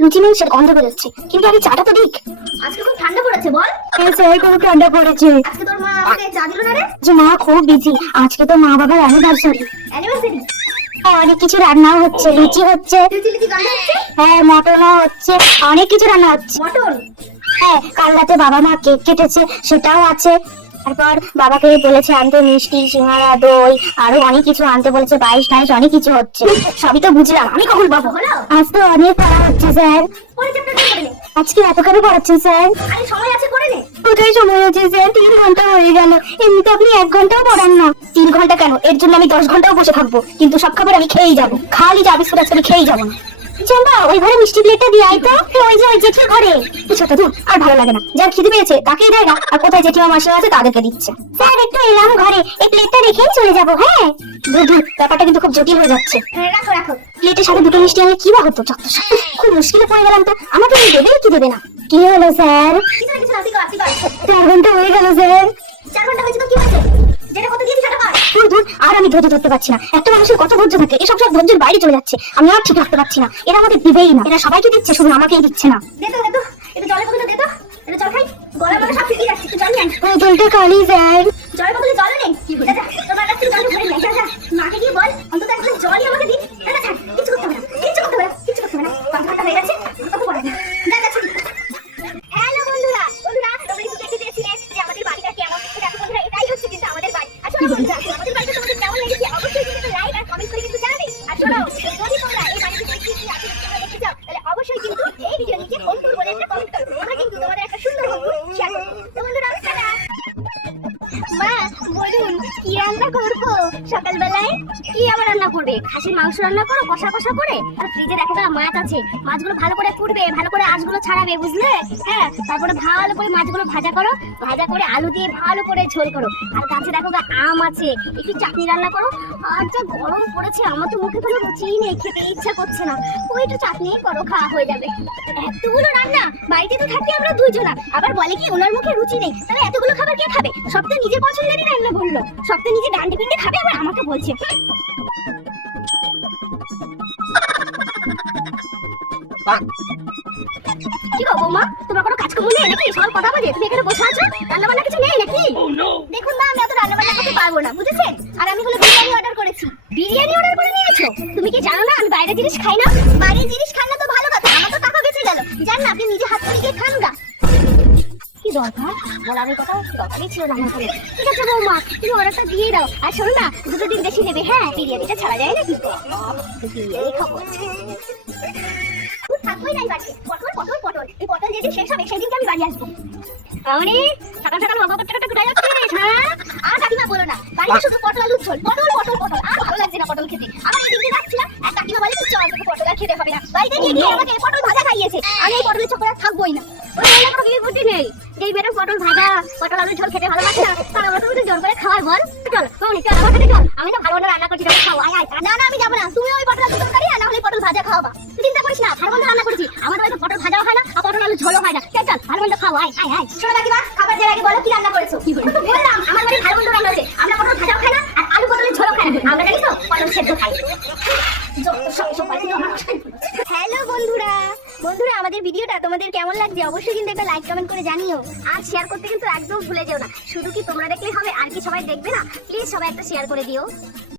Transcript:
লুচি মাংসের গন্ধ বেরোচ্ছে, কিন্তু আমি চাটা তো দিক। আজকে খুব ঠান্ডা পড়েছে বল। হ্যাঁ স্যার, খুব ঠান্ডা পড়েছে। আজকে তোর মা আমাকে চা দিল না রে? যে মা খুব বিজি, আজকে তো মা বাবার অ্যানিভার্সারি। অ্যানিভার্সারি? অনেক কিছু রান্নাও হচ্ছে, লুচি হচ্ছে, লুচি লুচি গন্ধ হচ্ছে। হ্যাঁ মটনও হচ্ছে, অনেক কিছু রান্না হচ্ছে। মটন? হ্যাঁ, কাল রাতে বাবা মা কেক কেটেছে, সেটাও আছে। তারপর বাবাকে বলেছে আনতে মিষ্টি, সিঙ্গারা, দই, আরো অনেক কিছু আনতে বলেছে, পায়েস টায়েস অনেক কিছু হচ্ছে। সবই তো বুঝলাম, আমি কখন পাবো? হলো? আজ তো অনেক পড়া হচ্ছে স্যার। পরে চ্যাপ্টার করে নে। আজকে এত করে পড়াচ্ছেন স্যার? আরে সময় আছে করে নে। কোথায় সময় আছে স্যার? 3 ঘন্টা হয়ে গেল, এমনিতে আপনি 1 ঘন্টাও পড়ান না। 3 ঘন্টা কেন, এর জন্য আমি 10 ঘন্টাও বসে থাকবো, কিন্তু সব খাবার আমি খেয়েই যাবো। খালি চা বিস্কুট আজকে আমি খেয়েই যাবো না। চম্পা, ওই ঘরে মিষ্টি প্লেটটা দিয়ে আয় তো। ওই যে ওই জেঠির ঘরে। কিছুটা দূর, আর ভালো লাগে না। যার খিদে পেয়েছে তাকেই দেয় না, আর কোথায় জেঠিমা মাসি আছে তাদেরকে দিচ্ছে। স্যার একটু এলাম ঘরে, এই প্লেটটা রেখেই চলে যাবো। হ্যাঁ দূর দূর, ব্যাপারটা কিন্তু খুব জটিল হয়ে যাচ্ছে। রাখো রাখো। প্লেটের সাথে দুটো মিষ্টি আনলে কি বা হতো? খুব মুশকিলে পড়ে গেলাম তো। আমাকে দেবে কি দেবে না? কি হলো স্যার? কিছু না কিছু না, তুই কর তুই কর। 4 ঘন্টা হয়ে গেল স্যার। 4 ঘন্টা হয়েছে তো কি হয়েছে? যেটা কত দিয়েছি সেটা কর। দূর দূর, আর আমি ধৈর্য ধরতে পারছি না। একটা মানুষের কত ধৈর্য থাকে, এসব সব ধৈর্যের বাইরে চলে যাচ্ছে। আমি আর ঠিক রাখতে পারছি না। এরা আমাকে দিবেই না, এরা সবাইকে দিচ্ছে, শুধু আমাকেই দিচ্ছে না। দে তো দে তো, এটা জলের বোতলে দে তো। এটা জল খাই, গলার মধ্যে সব ফিরিয়ে যাচ্ছে, তুই জল নিয়ে আয়। বোতলটা খালি স্যার। জলের বোতলে জল নেই? যা যা, তোর বাবার কাছে জল ভরে নিয়ে যা যা। মাকে গিয়ে বল অন্তত এক গ্লাস জলই আমাকে দি। এটা ছাড়, কিছু করতে হবে না, কিছু করতে হবে না, কিছু করতে হবে না। 5 ঘন্টা হয়ে গেছে, কত পড়া না। যা যা ছুটি। হ্যালো বন্ধুরা, বন্ধুরা তোমরা কিন্তু দেখতে চেয়েছিলে যে আমাদের বাড়িটা কেমন। তো দেখো বন্ধুরা, এটাই হচ্ছে কিন্তু আমাদের বাড়ি। আর শোনো বন্ধুরা, আমাদের বাড়িটা তোমাদের কেমন লেগেছে অবশ্যই কিন্তু লাইক আর কমেন্ট করে কিন্তু জানাবে। আর শোনো, যদি তোমরা এই বাড়িতে দেখতে কি আছে তোমরা দেখতে চাও, তাহলে অবশ্যই কিন্তু এই ভিডিও নিচে হোম ট্যুর বলে একটা কমেন্ট করো। আমরা কিন্তু তোমাদের একটা সুন্দর হোম ট্যুর শেয়ার করব। তো বন্ধুরা, টাটা। মা বলুন কি রান্না করবো সকালবেলায়? কি আবার রান্না করবে? খাসির মাংস রান্না করো কষা কষা করে, আর ফ্রিজে দেখো না মাছ আছে, মাছগুলো ভালো করে কুটবে, ভালো করে আঁশগুলো ছাড়াবে, বুঝলে? হ্যাঁ, তারপরে ভালো করে মাছগুলো ভাজা করো, ভাজা করে আলু দিয়ে ভালো করে ঝোল করো। আর কাছে দেখো গা আম আছে, একটু চাটনি রান্না করো। আর যা গরম পড়েছে, আমার তো মুখে কোনো রুচিই নেই, খেতে ইচ্ছা করছে না। ওই একটু চাটনি করো, খাওয়া হয়ে যাবে। এতগুলো রান্না, বাড়িতে তো থাকি আমরা 2 জনা, আবার বলে কি ওনার মুখে রুচি নেই। তাহলে এতগুলো খাবার কে খাবে? সব তো নিজের পছন্দেরই রান্না বললো, সব তো নিজে ডান্ডে পিন্ডে খাবে, আবার আমাকে বলছে। কি গো বৌমা, তোমার কোনো কাজ কর্ম নেই নাকি? সব কথা বাজে, তুমি এখানে বসে আছো, রান্না বান্না কিছু নেই নাকি? দেখুন মা, আমি অত রান্না বান্না করতে পারবো না, বুঝেছেন? আর আমি হলো বিরিয়ানি অর্ডার করেছি। বিরিয়ানি অর্ডার করে নিয়েছো? তুমি কি জানো না আমি বাইরের জিনিস খাই না? বাইরের জিনিস খান না তো ভালো কথা, আমার তো টাকা বেঁচে গেল। জান না, আপনি নিজে হাত করে গিয়ে খান গা। কি দরকার বলার কথা, দরকারই ছিল না আমার কোনো। ঠিক আছে বৌমা, তুমি অর্ডারটা দিয়ে দাও। আর শোনো না, 2 দিন বেশি নেবে। হ্যাঁ, বিরিয়ানিটা ছাড়া যায় নাকি? বিরিয়ানি খাবো। থাকবোই নাই বাড়িতে। পটল পটল পটল, এই পটল যেদিন শেষ হবে সেদিনকে আমি বাড়ি আসবো। মানে সকাল সকাল বাবা টাকাটা কোথায় যাচ্ছে? হ্যাঁ, আর কাকিমা বলো না, বাড়িতে শুধু পটল আলুর ঝোল, পটল পটল পটল, আর ভালো লাগছে না পটল খেতে। আমার এই দিনকে যাচ্ছিলাম, এক কাকিমা বলে চল তোকে পটল আর খেতে হবে না। বাড়িতে গিয়ে গিয়ে আমাকে পটল ভাজা খাইয়েছে। আমি এই পটলের চক্করে থাকবোই না। ওই বলে কোনো কিছু বুদ্ধি নেই, যেই বেটা পটল ভাজা পটল আলুর ঝোল খেতে ভালো লাগছে না, তার আমরা তো জোর করে খাওয়াই বল। চল মামনি, চল আমার সাথে চল, আমি তো ভালো ভালো রান্না করছি, তোকে খাও। আয় আয়। না না, আমি যাবো না, তুমি ওই পটল আলুর তরকারি আর না হলে পটল ভাজা খাওয়াবা। চিন্তা করিস না, ভালো মন্দ রান্না করেছি, আমাদের বাড়িতে পটল ভাজাও হয় না আর পটল আলু ঝোলও হয় না। চল চল, ভালো মন্দ খাও। আয় আয় আয়। শোনো কাকিমা, খাবার দেওয়ার আগে বলো কি রান্না করেছো? কি বলবো? তো বললাম আমার বাড়ি ভালো মন্দ রান্না হয়েছে, আমরা পটল ভাজাও খাই না আর আলু পটলের ঝোলও খাই না, আমরা জানি তো পটল সেদ্ধ খাই। হ্যালো বন্ধুরা, বন্ধুরা আমাদের ভিডিওটা তোমাদের কেমন লাগছে অবশ্যই কিন্তু একটা লাইক কমেন্ট করে জানিও। আর শেয়ার করতে কিন্তু একদম ভুলে যেও না। শুধু কি তোমরা দেখলেই হবে আর কি সবাই দেখবে না? প্লিজ সবাই একটা শেয়ার করে দিও।